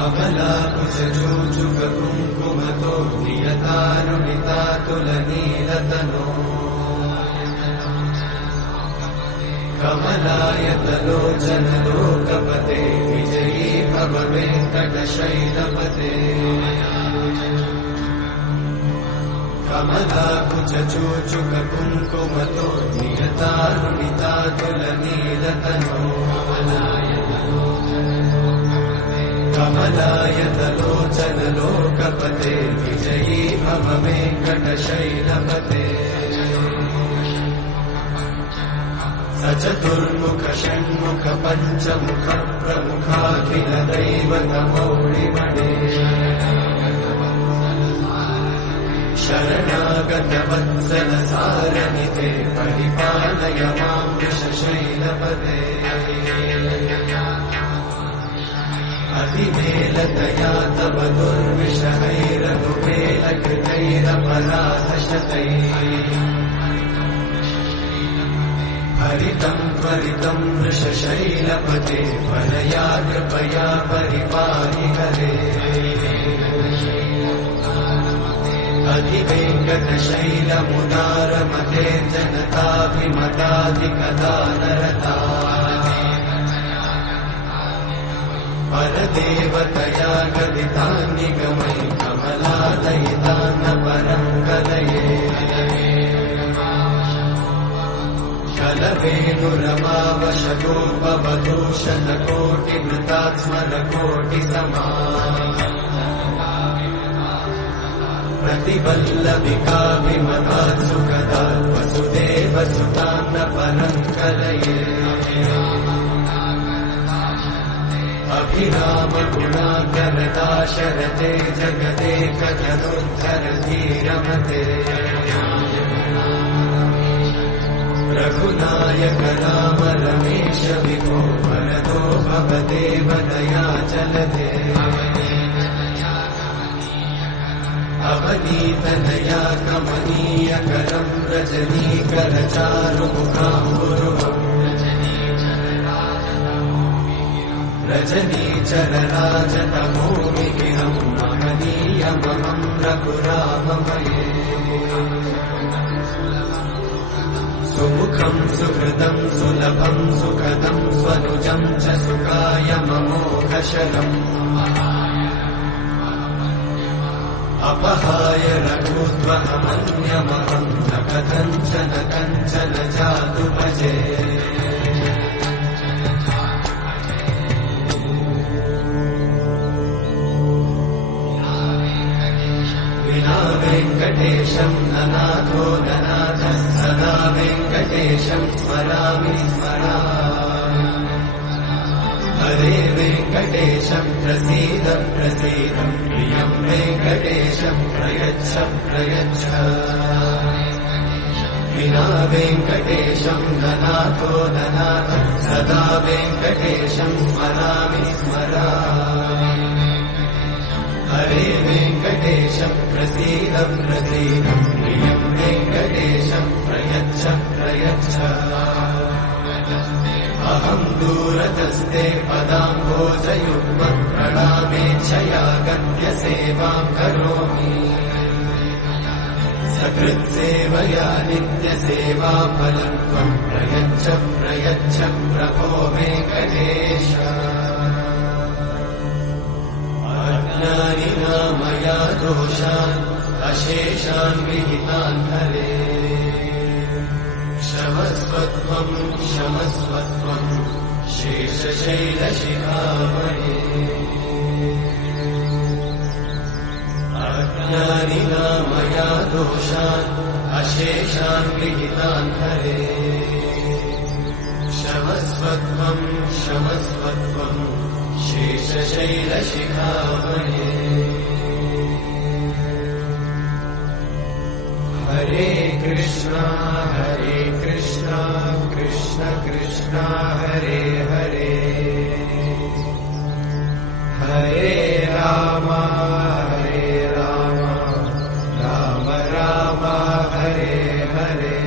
कमलाकुचूचुककुङ्कुमतो नियतारुणितातुलनीलतनो कमलायतलोचनलोकपते विजयी भव वेङ्कटशैलपते कमलाकुचूचुककुङ्कुमतो नियतारुणितातुलनीलतनो कमलायतलोचनलोकपते विजयी भव वेङ्कटशैलपते सचतुर्मुख षण्मुख पञ्चमुख प्रमुखाखिल दैवतमौळिमणे शरणागत वत्सल सारनिते परिपालय मां वृषशैलपते अतिमेलतया तव दुर्विषहैरनुपेलकृतैरपराधशतैः हरितं त्वरितं वृषशैलपते वरया कृपया परिपाहि हरे अधिवेङ्कटशैलमुदारमते जनताभिमताधिकदानरता परदेवतया गदितान्निगमै कमलादयितान्न परं कलये कलवेणुरमावशतोपवधूषणकोटिमृतात्स्मरकोटिसमा प्रतिवल्लभिकाभिमतात् सुखदात् वसुदेवसुतान्न परं कलये अभिरामगुणाकरदाशरथे जगदेकजनोद्धरधीरमते रघुनायक राम रमेश विभो वरदो भवदेव दयाचलते अवनीतनया कमनीयकरं रजनीकरचारुमुखाम्बुरुहम् रजनीचरराजतमोमिहिरं महनीयमहं रघुराममये सुमुखं सुहृदं सुलभं सुखदं स्वनुजं च सुखायममोघशरम् अपहाय रघुत्वमन्यमहं न कथञ्चन कञ्चन जातु भजे विना वेङ्कटेशं ननाथो ननाथः सदा वेङ्कटेशं स्मरामि स्मरामि हरे वेङ्कटेशं प्रसीद प्रसीद प्रियं वेङ्कटेशं प्रयच्छ प्रयच्छ विना वेङ्कटेशं ननाथो ननाथः सदा वेङ्कटेशं स्मरामि स्मरामि हरे वेङ्कटेशं प्रसीद प्रसीद प्रियं वेङ्कटेशं प्रयच्छ प्रयच्छ अहं दूरतस्ते पदाम्भोजयुग्मं प्रणामेच्छया गद्यसेवां करोमि सकृत्सेवया नित्यसेवाफलं त्वं प्रयच्छ प्रयच्छ प्रभो वेङ्कटेश अज्ञानिना मया दोषान् अशेषान् विहितान् हरे क्षमस्वत्वं क्षमस्वत्वं शेषशैलशिखामणे अज्ञानिना मया दोषान् अशेषान् विहितान् हरे क्षमस्वत्वं क्षमस्वत्वं शेषशैलशिखामणे हरे कृष्णा कृष्ण कृष्ण हरे हरे हरे राम राम राम हरे हरे